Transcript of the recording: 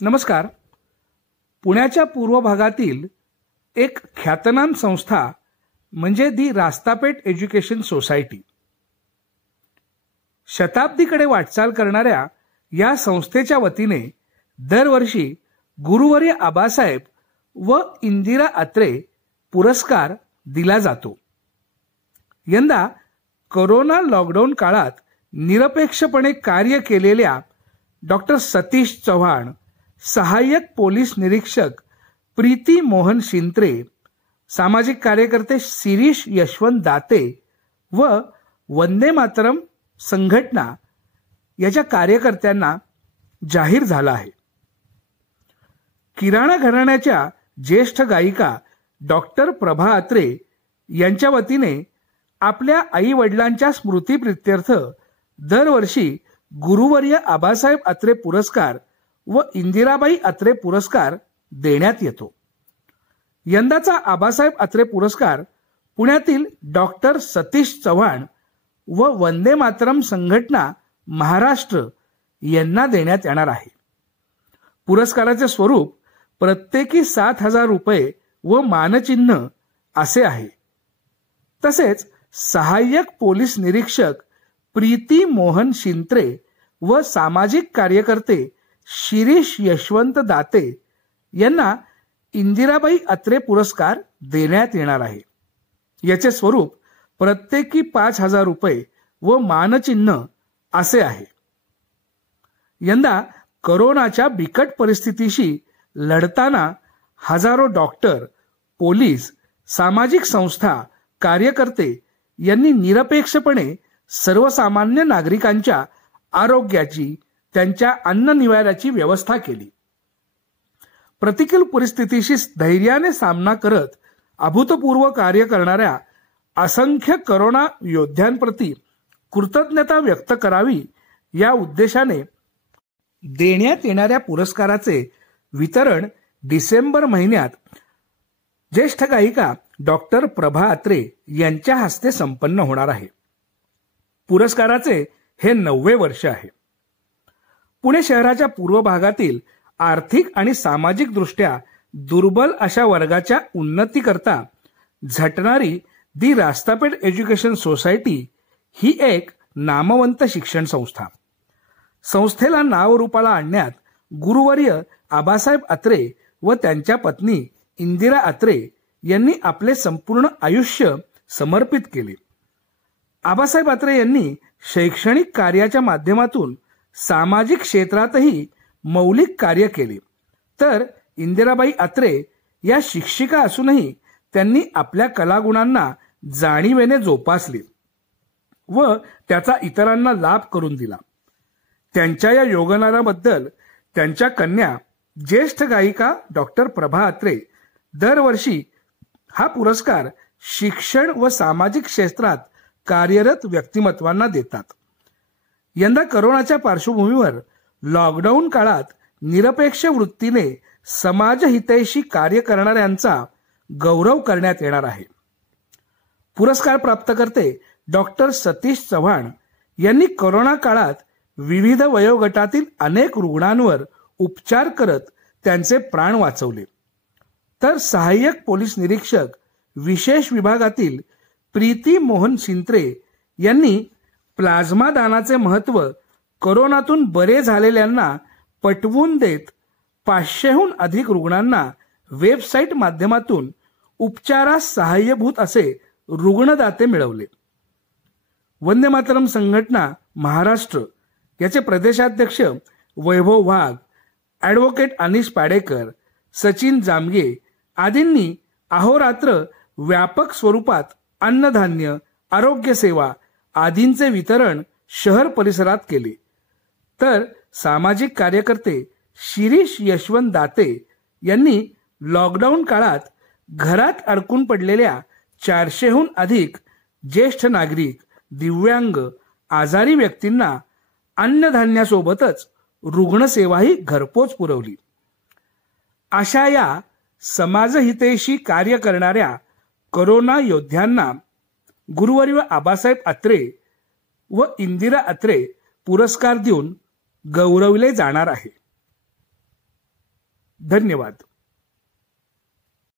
नमस्कार. पुण्याच्या पूर्व भागातील एक ख्यातनाम संस्था म्हणजे दी रास्तापेठ एज्युकेशन सोसायटी. शताब्दीकडे वाटचाल करणाऱ्या या संस्थेच्या वतीने दरवर्षी गुरुवर्य आबासाहेब व इंदिरा अत्रे पुरस्कार दिला जातो. यंदा कोरोना लॉकडाऊन काळात निरपेक्षपणे कार्य केलेल्या डॉक्टर सतीश चव्हाण, सहाय्यक पोलीस निरीक्षक प्रीती मोहन शिंत्रे, सामाजिक कार्यकर्ते शिरीष यशवंत दाते व वंदे मातरम संघटना याच्या कार्यकर्त्यांना जाहीर झाला आहे. किराणा घराण्याच्या ज्येष्ठ गायिका डॉक्टर प्रभा अत्रे यांच्या वतीने आपल्या आई वडिलांच्या स्मृतीप्रित्यर्थ दरवर्षी गुरुवर्य आबासाहेब अत्रे पुरस्कार व इंदिराबाई अत्रे पुरस्कार देण्यात येतो. यंदाचा आबासाहेब अत्रे पुरस्कार पुण्यातील डॉक्टर सतीश चव्हाण व वंदे मातरम संघटना महाराष्ट्र यांना देण्यात येणार आहे. पुरस्काराचे स्वरूप प्रत्येकी 7,000 रुपये व मानचिन्ह असे आहे. तसेच सहाय्यक पोलीस निरीक्षक प्रीती मोहन शिंत्रे व सामाजिक कार्यकर्ते शिरीष यशवंत दाते यांना इंदिराबाई अत्रे पुरस्कार देण्यात येणार आहे. याचे स्वरूप प्रत्येकी 5,000 रुपये व मानचिन्ह असे आहे. यंदा कोरोनाच्या बिकट परिस्थितीशी लढताना हजारो डॉक्टर, पोलीस, सामाजिक संस्था, कार्यकर्ते यांनी निरपेक्षपणे सर्वसामान्य नागरिकांच्या आरोग्याची, त्यांच्या अन्न निवाऱ्याची व्यवस्था केली. प्रतिकूल परिस्थितीशी धैर्याने सामना करत अभूतपूर्व कार्य करणाऱ्या असंख्य कोरोना योद्ध्यांप्रती कृतज्ञता व्यक्त करावी या उद्देशाने देण्यात येणाऱ्या पुरस्काराचे वितरण डिसेंबर महिन्यात ज्येष्ठ गायिका डॉक्टर प्रभा अत्रे यांच्या हस्ते संपन्न होणार आहे. पुरस्काराचे हे 9वे वर्ष आहे. पुणे शहराच्या पूर्व भागातील आर्थिक आणि सामाजिक दृष्ट्या दुर्बल अशा वर्गाच्या उन्नतीकरता झटणारी दी रास्तापेठ एज्युकेशन सोसायटी ही एक नामवंत शिक्षण संस्था. संस्थेला नावरूपाला आणण्यात गुरुवर्य आबासाहेब अत्रे व त्यांच्या पत्नी इंदिरा अत्रे यांनी आपले संपूर्ण आयुष्य समर्पित केले. आबासाहेब अत्रे यांनी शैक्षणिक कार्याच्या माध्यमातून सामाजिक क्षेत्रातही मौलिक कार्य केले, तर इंदिराबाई अत्रे या शिक्षिका असूनही त्यांनी आपल्या कलागुणांना जाणीवेने जोपासले व त्याचा इतरांना लाभ करून दिला. त्यांच्या या योगदानाबद्दल त्यांच्या कन्या ज्येष्ठ गायिका डॉक्टर प्रभा अत्रे दरवर्षी हा पुरस्कार शिक्षण व सामाजिक क्षेत्रात कार्यरत व्यक्तिमत्वांना देतात. यंदा कोरोनाच्या पार्श्वभूमीवर लॉकडाऊन काळात निरपेक्ष वृत्तीने समाजहितैषी कार्य करणाऱ्यांचा गौरव करण्यात येणार आहे. पुरस्कार प्राप्तकर्ते डॉक्टर सतीश चव्हाण यांनी कोरोना काळात विविध वयोगटातील अनेक रुग्णांवर उपचार करत त्यांचे प्राण वाचवले, तर सहाय्यक पोलीस निरीक्षक विशेष विभागातील प्रीती मोहन शिंत्रे यांनी प्लाझ्मा दानाचे महत्त्व कोरोनातून बरे झालेल्यांना पटवून देत 500हून अधिक रुग्णांना वेबसाईट माध्यमातून उपचारास सहाय्यभूत असे रुग्णदाते मिळवले. वंदे मातरम संघटना महाराष्ट्र याचे प्रदेशाध्यक्ष वैभव वाघ, ॲडव्होकेट अनिश पाडेकर, सचिन जामगे आदींनी अहोरात्र व्यापक स्वरूपात अन्नधान्य, आरोग्य सेवा आदींचे वितरण शहर परिसरात केले, तर सामाजिक कार्यकर्ते शिरीष यशवंत दाते यांनी लॉकडाऊन काळात घरात अडकून पडलेल्या 400हून अधिक ज्येष्ठ नागरिक, दिव्यांग, आजारी व्यक्तींना अन्नधान्यासोबतच रुग्णसेवाही घरपोच पुरवली. अशा या समाजहितैषी कार्य करणाऱ्या कोरोना योद्ध्यांना गुरुवर्य आबासाहेब अत्रे व इंदिरा अत्रे पुरस्कार देऊन गौरवले जाणार आहे. धन्यवाद.